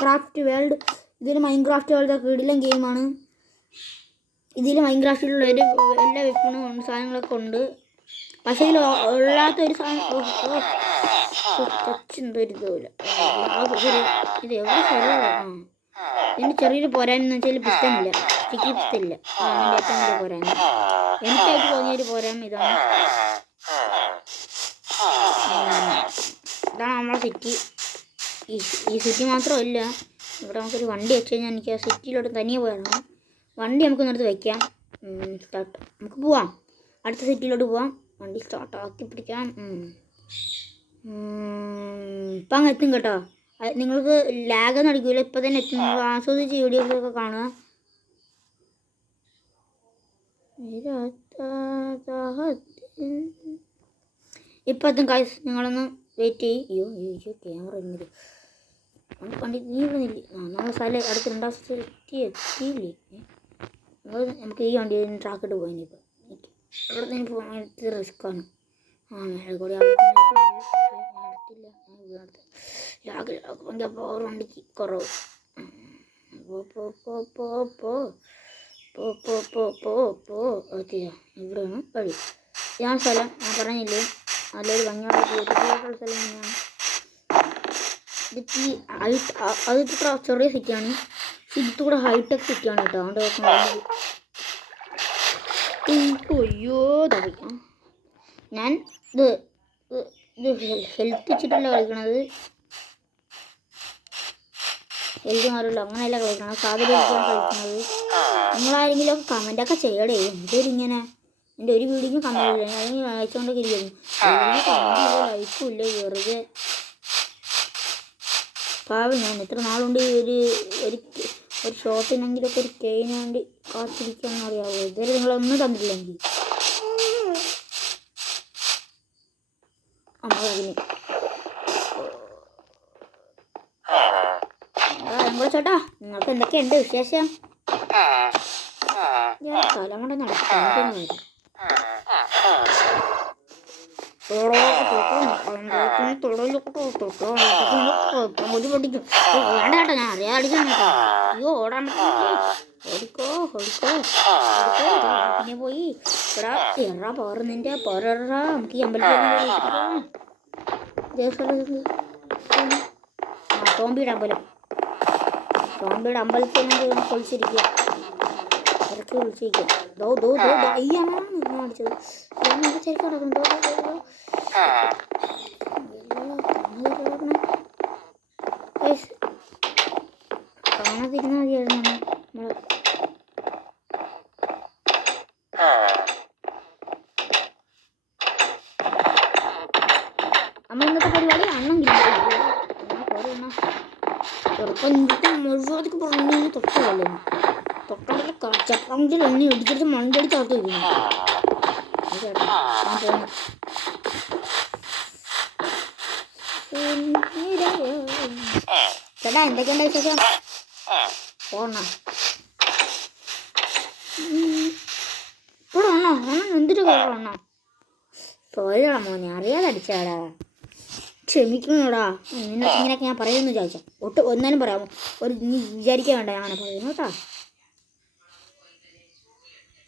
Craft world. ഇതിൽ Minecraft world കിടിലൻ ഗെയിമാണ്. ഇതിൽ മൈൻക്രാഫ്റ്റിലുള്ള എല്ലാ വെപ്പണും ഉണ്ട്, സാധനങ്ങളൊക്കെ ഉണ്ട്. പക്ഷേ ഇതിൽ ഉള്ളാത്തൊരു സാധനം എന്തോരിതുമില്ല. ഇത് എവിടെ സ്ഥലമാണ്? ഇതിന് ചെറിയൊരു പോരായ്മ എന്ന് വെച്ചാൽ പിസ്റ്റമില്ല, സ്റ്റിക്കി പിസ്റ്റമില്ല. അതിൻ്റെ ഏറ്റവും വലിയ പോരായ്മ. എനിക്കായിട്ട് തോന്നിയൊരു പോരായ്മ ഇതാണ്. ഇതാണ് നമ്മളെ സിറ്റി. ഈ സിറ്റി മാത്രമല്ല, ഇവിടെ നമുക്കൊരു വണ്ടി വെച്ച് കഴിഞ്ഞാൽ എനിക്ക് ആ സിറ്റിയിലോട്ട് തനിയെ പോയാണ്. വണ്ടി നമുക്ക് നിർത്തി വയ്ക്കാം. സ്റ്റാർട്ട്, നമുക്ക് പോവാം, അടുത്ത സിറ്റിയിലോട്ട് പോവാം. വണ്ടി സ്റ്റാർട്ടാക്കി പിടിക്കാം. ഇപ്പം അങ്ങ് എത്തും കേട്ടോ. നിങ്ങൾക്ക് ലാഗൊന്നും അടിക്കില്ല, ഇപ്പം തന്നെ എത്തും. നിങ്ങൾ ആസ്വദിച്ച് വീഡിയോസൊക്കെ കാണുക. ഇപ്പം എത്തും ഗൈസ്, നിങ്ങളൊന്ന് വെയിറ്റ് ചെയ്യും. അയ്യോ ക്യാമറ ഇങ്ങനെ വണ്ടി നീ ഇവിടെ നില്ല. നമ്മൾ സ്ഥലം അടുത്ത് രണ്ടാം എത്തിയില്ലേ. നമുക്ക് ഈ വണ്ടി ട്രാക്കിട്ട് പോയി. ഇനിയിപ്പോൾ ഇവിടെ നിന്ന് പോകാൻ റിസ്ക്കാണ്. മേലെക്കൂടി അടുത്തില്ല. പവർ വണ്ടിക്ക് കുറവ്. ഇവിടെയാണ് വഴി. ഞാൻ സ്ഥലം ഞാൻ പറഞ്ഞില്ലേ, നല്ലൊരു ഭംഗിയുള്ള സ്ഥലം തന്നെയാണ്. ഇത് അത് ഇത്ര ചെറിയ സിറ്റിയാണ്. ഇത് കൂടെ ഹൈടെക് സിറ്റിയാണ് കേട്ടോ. അതുകൊണ്ട് അയ്യോ തവിക്കാം. ഞാൻ ഇത് ഹെൽത്ത് വെച്ചിട്ടല്ല കളിക്കണത്. ഹെൽത്ത് മാറില്ല, അങ്ങനെയല്ല കളിക്കണം, സാധ്യതയാണ് കളിക്കുന്നത്. നിങ്ങളാരെങ്കിലും കമൻ്റൊക്കെ ചെയ്യടേ. എന്തൊരിങ്ങനെ എൻ്റെ ഒരു വീഡിയോക്കും കമൻ്റ് ഇല്ല, ഞാൻ വായിച്ചുകൊണ്ടൊക്കെ ഇരിക്കുന്നു. ലൈക്കും ഇല്ല, വെറുതെ പാവം. ഞാൻ എത്ര നാളുണ്ട് ഒരു ഷോട്ടിനെങ്കിലൊക്കെ ഒരു കെയിന് വേണ്ടി കാത്തിരിക്കാമെന്ന് അറിയാവോ. ഇതുവരെ നിങ്ങളൊന്നും തന്നിട്ടില്ലെങ്കിൽ നമ്മളതിന് ഞങ്ങളെ ചേട്ടാ, നിങ്ങൾക്ക് എന്തൊക്കെയുണ്ട് വിശേഷം? ഞാൻ സ്ഥലം കൊണ്ട് നടക്കുന്നു. വേണ്ട കേട്ടോ, ഞാൻ അറിയാൻ അടിച്ചാണ് കേട്ടോ. അയ്യോ ഓടാൻ ഓടിക്കോ പിന്നെ പോയി ഇവിടെ എറാ പോറുന്നതിൻ്റെ പോരാ. നമുക്ക് ഈ അമ്പലത്തിൽ സോംബിയുടെ അമ്പലത്തിൽ പൊളിച്ചിരിക്കുക, ഇറക്കി വിളിച്ചിരിക്കുക. അയ്യാണ് ഞാൻ അടിച്ചത്. ശരിക്കും കിടക്കുന്നു. കാണാതിരുന്നാൽ മതിയായിരുന്നു നമ്മൾ. ഇന്നത്തെ പരിപാടി അണ്ണെങ്കിലും ചെറുപ്പം മുഴുവതൊക്കെ പറഞ്ഞു തൊട്ടല്ലേ ചപ്പാഞ്ചിൽ എണ്ണി ഇടിച്ചിട്ട് മണ്ടടി ചേർത്ത് വരുന്നു. ചേട്ടാ എന്തൊക്കെയുണ്ട് വിശേഷം? പോണ ഇവിടെ വന്നോ? എന്തിട്ട് കുറവണ്ണോ? സോരിടാ മോനെ, അറിയാതെ അടിച്ചാടാ, ക്ഷമിക്കണോടാ. നിനക്ക് ഇങ്ങനെയൊക്കെ ഞാൻ പറയുമെന്ന് ചോദിച്ചാൽ ഒന്നാലും പറയാമോ? നീ വിചാരിക്കാൻ വേണ്ട ഞാൻ അങ്ങനെ പറയുന്നു കേട്ടോ.